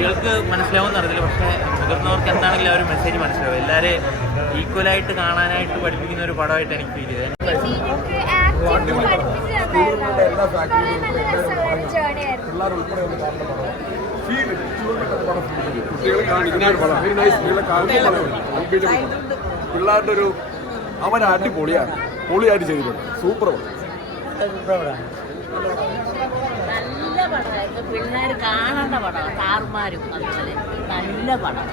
കുട്ടികൾക്ക് മനസ്സിലാവുമെന്ന് അറിയില്ല, പക്ഷേ മുതിർന്നവർക്ക് എന്താണെങ്കിലും ആ ഒരു മെസ്സേജ് മനസ്സിലാവും. എല്ലാവരെയും ഈക്വലായിട്ട് കാണാനായിട്ട് പഠിപ്പിക്കുന്ന ഒരു പടമായിട്ട് എനിക്ക് ഫീൽ ചെയ്തത്. പിള്ളേരുടെ ഒരു അവൻ അടിപൊളിയാണ്, പൊളിയായിട്ട് ചെയ്തിട്ടുണ്ട്. സൂപ്പർ നല്ല പടമായിരുന്നു. പിള്ളേർ കാണേണ്ട പടമാണ്. സാറുമാരും അതുപോലെ നല്ല പടം.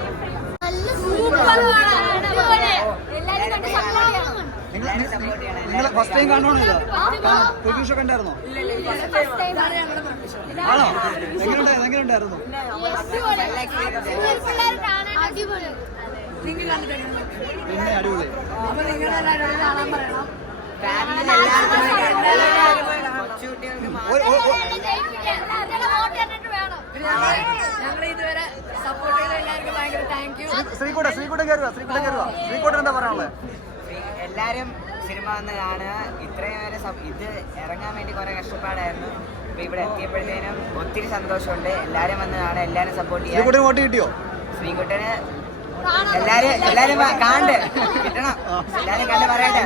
നിങ്ങൾ ഫസ്റ്റ് ടൈം കാണുവാണോ? ഇത് പ്രതീക്ഷ കണ്ടായിരുന്നോ? ആണോ? എങ്ങനെയുണ്ടായിരുന്നു? പിന്നെ അടിപൊളി. ശ്രീകോട്ടൻ എന്താ പറയാനുള്ളത്? എല്ലാരും സിനിമ വന്ന് കാണുക. ഇത്രയും നേരം ഇത് ഇറങ്ങാൻ വേണ്ടി കുറെ കഷ്ടപ്പാടായിരുന്നു. ഇപ്പൊ ഇവിടെ എത്തിയപ്പോഴത്തേനും ഒത്തിരി സന്തോഷമുണ്ട്. എല്ലാരും വന്ന് കാണുക, എല്ലാരും സപ്പോർട്ട് ചെയ്യാം. വോട്ട് കിട്ടിയോ? ശ്രീകുട്ടന് എല്ലാരും കണ്ട് കിട്ടണം. എല്ലാരും കണ്ട് പറയട്ടെ.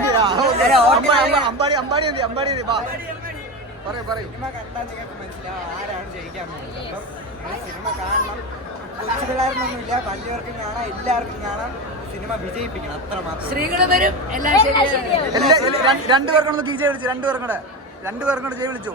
സിനിമ കണ്ടാൽ നിങ്ങൾക്ക് മനസ്സിലാവും ആരാണ് ജയിക്കാൻ പോകുന്നത്. സിനിമ കാണണം. കൊച്ചു പിള്ളേർക്കൊന്നുമില്ല, വലിയവർക്കും കാണാം, എല്ലാവർക്കും കാണാം. സിനിമ വിജയിപ്പിക്കണം, അത്ര മാത്രം. രണ്ടുപേർക്കും ജയ വിളിച്ചു. രണ്ടുപേർക്കും കൂടെ ജയ വിളിച്ചു.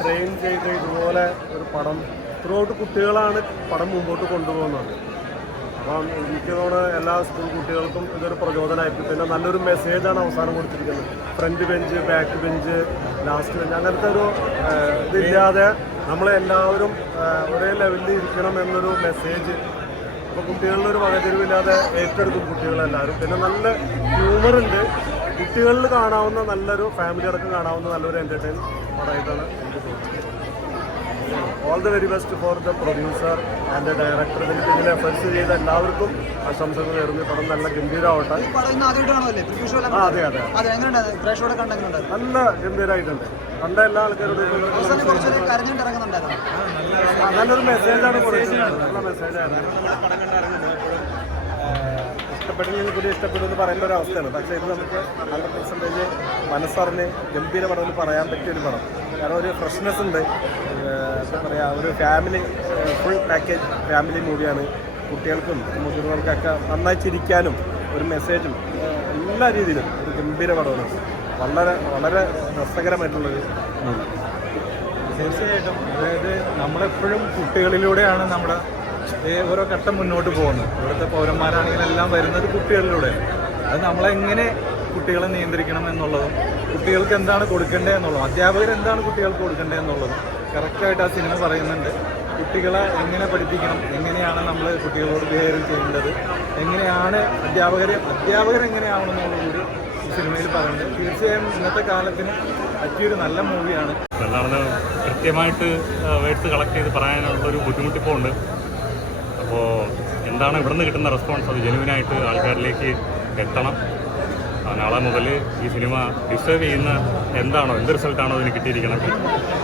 ട്രെയിൻ ചെയ്ത് ഇതുപോലെ ഒരു പടം ത്രൂ ഔട്ട് കുട്ടികളാണ് പടം മുമ്പോട്ട് കൊണ്ടുപോകുന്നത്. അപ്പം എനിക്ക് തോന്നുന്നു എല്ലാ സ്കൂൾ കുട്ടികൾക്കും ഇതൊരു പ്രചോദനമായിരിക്കും. പിന്നെ നല്ലൊരു മെസ്സേജാണ് അവസാനം കൊടുത്തിരിക്കുന്നത്. Front bench, back bench, last bench, അങ്ങനത്തെ ഒരു ഇതില്ലാതെ നമ്മളെല്ലാവരും ഒരേ ലെവലിൽ ഇരിക്കണം എന്നൊരു മെസ്സേജ് അപ്പോൾ കുട്ടികളുടെ ഒരു വകതിരിവില്ലാതെ ഏറ്റെടുക്കും കുട്ടികളെല്ലാവരും. പിന്നെ നല്ല ഹ്യൂമറുണ്ട്. കുട്ടികളിൽ കാണാവുന്ന നല്ലൊരു ഫാമിലി അടക്കം കാണാവുന്ന നല്ലൊരു എൻ്റർടൈൻ പടമായിട്ടാണ് എനിക്ക് തോന്നുന്നത്. All the very best for the producer and director. ഇതിൽ എഫേർട്സ് ചെയ്ത എല്ലാവർക്കും ആശംസകൾ നേർന്നു. പടം നല്ല ഗംഭീരമാവട്ടെ. അതെ അതെ, നല്ല ഗംഭീരമായിട്ടുണ്ട്. കണ്ട എല്ലാ ആൾക്കാരോടും നല്ലൊരു മെസ്സേജാണ് കൊടുക്കുന്നത്. നല്ല മെസ്സേജാണ്. ഇഷ്ടപ്പെട്ടില്ലെങ്കിൽ കൂടി ഇഷ്ടപ്പെടുമെന്ന് പറയേണ്ട ഒരു അവസ്ഥയാണ്. പക്ഷേ ഇത് നമുക്ക് 100% മനസ്സറിഞ്ഞ് ഗംഭീര പടം പറയാൻ പറ്റിയൊരു പടം. കാരണം ഒരു ഫ്രഷ്നെസ് ഉണ്ട്. എന്താ പറയുക, ഒരു ഫാമിലി ഫുൾ പാക്കേജ് ഫാമിലി മൂവിയാണ്. കുട്ടികൾക്കും മുതിർന്നവർക്കൊക്കെ നന്നായി ചിരിക്കാനും ഒരു മെസ്സേജും എല്ലാ രീതിയിലും ഒരു ഗംഭീര പടമാണ്. വളരെ വളരെ രസകരമായിട്ടുള്ളൊരു മൂവി. തീർച്ചയായിട്ടും. അതായത് നമ്മളെപ്പോഴും കുട്ടികളിലൂടെയാണ് നമ്മുടെ ഓരോ ഘട്ടം മുന്നോട്ട് പോകുന്നത്. ഇവിടുത്തെ പൗരന്മാരാണെങ്കിലും എല്ലാം വരുന്നത് കുട്ടികളിലൂടെ. അത് നമ്മളെങ്ങനെ കുട്ടികളെ നിയന്ത്രിക്കണം എന്നുള്ളതും കുട്ടികൾക്ക് എന്താണ് കൊടുക്കേണ്ടത് എന്നുള്ളതും അധ്യാപകർ എന്താണ് കുട്ടികൾക്ക് കൊടുക്കേണ്ടത് എന്നുള്ളതും കറക്റ്റായിട്ട് ആ സിനിമ പറയുന്നുണ്ട്. കുട്ടികളെ എങ്ങനെ പഠിപ്പിക്കണം, എങ്ങനെയാണ് നമ്മൾ കുട്ടികളോട് ബിഹേവ് ചെയ്യേണ്ടത്, എങ്ങനെയാണ് അധ്യാപകർ എങ്ങനെയാവണം എന്നുള്ളത് കൂടി ഈ സിനിമയിൽ പറയുന്നത്. തീർച്ചയായും ഇന്നത്തെ കാലത്തിന് പറ്റിയൊരു നല്ല മൂവിയാണ്. എന്താണെന്ന് കൃത്യമായിട്ട് വേർഡ്സ് കളക്ട് ചെയ്ത് പറയാനുള്ളൊരു ബുദ്ധിമുട്ടിപ്പോൾ ഉണ്ട്. അപ്പോൾ എന്താണ് ഇവിടുന്ന് കിട്ടുന്ന റെസ്പോൺസ്, അത് ജെനുവിനായിട്ട് ആൾക്കാരിലേക്ക് എത്തണം. നാളെ മുതൽ ഈ സിനിമ ഡിസേർവ് ചെയ്യുന്ന എന്താണോ, എന്ത് റിസൾട്ടാണോ അതിന് കിട്ടിയിരിക്കണമെങ്കിൽ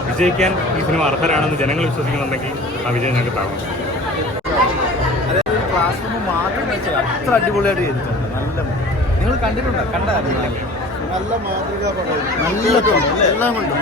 വിജയിക്കാൻ ഈ സിനിമ അർഹരാണെന്ന് ജനങ്ങൾ വിശ്വസിക്കുന്നുണ്ടെങ്കിൽ ആ വിജയം ഞങ്ങൾക്ക് താങ്ങും. അതായത് ഒരു ക്ലാസ് റൂം മാത്രം വെച്ചാൽ അത്ര അടിപൊളിയായിട്ട് ചെയ്തിട്ടുണ്ട്. നല്ല നിങ്ങൾ കണ്ടിട്ടുണ്ടോ? കണ്ടായിരുന്നു. നല്ല മാതൃകാ പടം, നല്ല എല്ലാം കൊണ്ടും